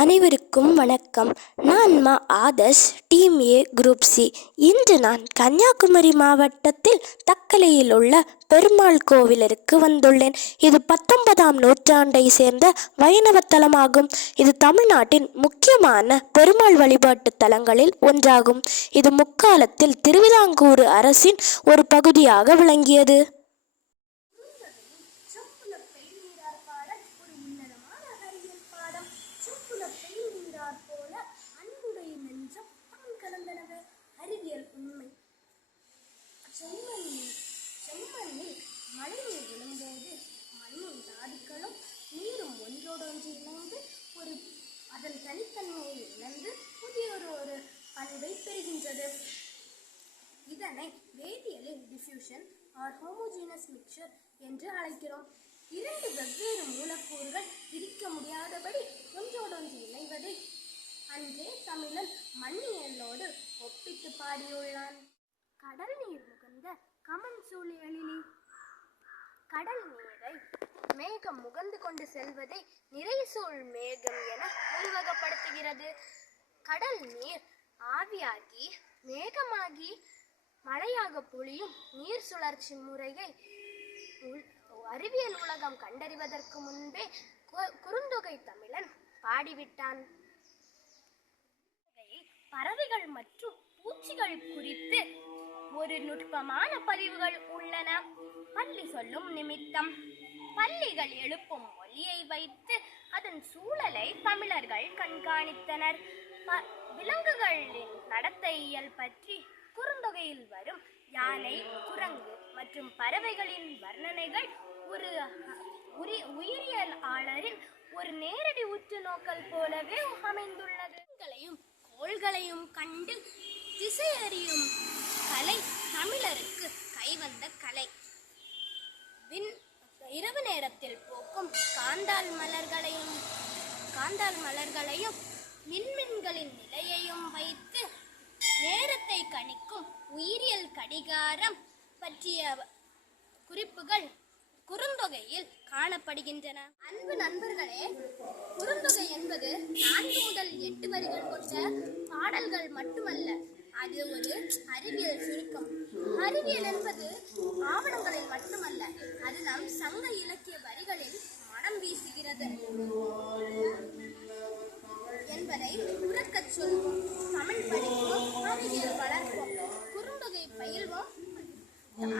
அனைவருக்கும் வணக்கம். நான் Adarsh, team A, group C. இன்று நான் கன்னியாகுமரி மாவட்டத்தில் தக்கலையில் உள்ள பெருமாள் கோவிலிற்கு வந்துள்ளேன். இது 19ஆம் நூற்றாண்டை சேர்ந்த வைணவ தலமாகும். இது தமிழ்நாட்டின் முக்கியமான பெருமாள் வழிபாட்டு தலங்களில் ஒன்றாகும். இது முக்காலத்தில் திருவிதாங்கூர் அரசின் ஒரு பகுதியாக விளங்கியது. அறிவியல் உண்மை. செம்மண்ணில் மழைநீர் விழும்போது மண்ணின் தாதுக்களும் நீரும் ஒன்றோடொன்று இணைந்து அதன் தனித்தன்மையை இழந்து புதிய ஒரு பண்பை பெறுகின்றது. இதனை வேதியியலில் டிஃப்யூஷன் ஆர் ஹோமோஜீனஸ் மிக்சர் என்று அழைக்கிறோம். இரண்டு வெவ்வேறு மூலக்கூறுகள் பிரிக்க முடியாதபடி ஒன்றோடொன்று இணைவதை அன்றே தமிழன் மண்ணியலோடு ஒப்பிட்டு பாடியுள்ளான். கடல் நீர் முகந்த கமன் சூழலிலி. கடல் நீரை மேகம் முகந்து கொண்டு செல்வதை நிறைசூழ் மேகம் என உருவகப்படுத்துகிறது. கடல் நீர் ஆவியாகி மேகமாகி மழையாக பொழியும் நீர் சுழற்சி முறையை அறிவியல் உலகம் கண்டறிவதற்கு முன்பே குறுந்தொகை தமிழன் பாடிவிட்டான். பறவைகள் மற்றும் பூச்சிகள் குறித்து ஒரு நுட்பமான பதிவுகள் உள்ளன. பள்ளி சொல்லும் நிமித்தம். பள்ளிகள் எழுப்பும் ஒலியை வைத்து அதன் சூழலை தமிழர்கள் கண்காணித்தனர். விலங்குகளின் நடத்தையியல் பற்றி குறுந்தொகையில் வரும் யானை, குரங்கு மற்றும் பறவைகளின் வர்ணனைகள் ஒரு உயிரியலாளரின் ஒரு நேரடி உற்று நோக்கல் போலவே அமைந்துள்ளது. கோள்களையும் கண்டு திசையறியும் கலை தமிழருக்கு கைவந்த கலை. இரவு நேரத்தில் போக்கும் காந்தால் மலர்களையும் விண்மீன்களின் நிலையையும் வைத்து நேரத்தை கணிக்கும் உயிரியல் கடிகாரம் பற்றிய குறிப்புகள் குறுந்தொகையில் காணப்படுகின்றன. அன்பு நண்பர்களே, குறுந்தொகை என்பது 4 முதல் 8 வரிகள் கொண்ட பாடல்கள் மட்டுமல்ல, அது ஒரு அறிவியல் சுருக்கம். அறிவியல் என்பது ஆவணங்களில் மட்டுமல்ல, அது நம் சங்க இலக்கிய வரிகளில் மனம் வீசுகிறது என்பதை உறக்கச் சொல்வோம். தமிழ் படிப்போம், அறிவியல் வளர்ப்போம், குறுந்தொகை பயில்வோம்,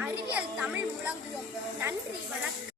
அறிவியல் தமிழ் முழங்குவோம். நன்றி, வணக்கம்.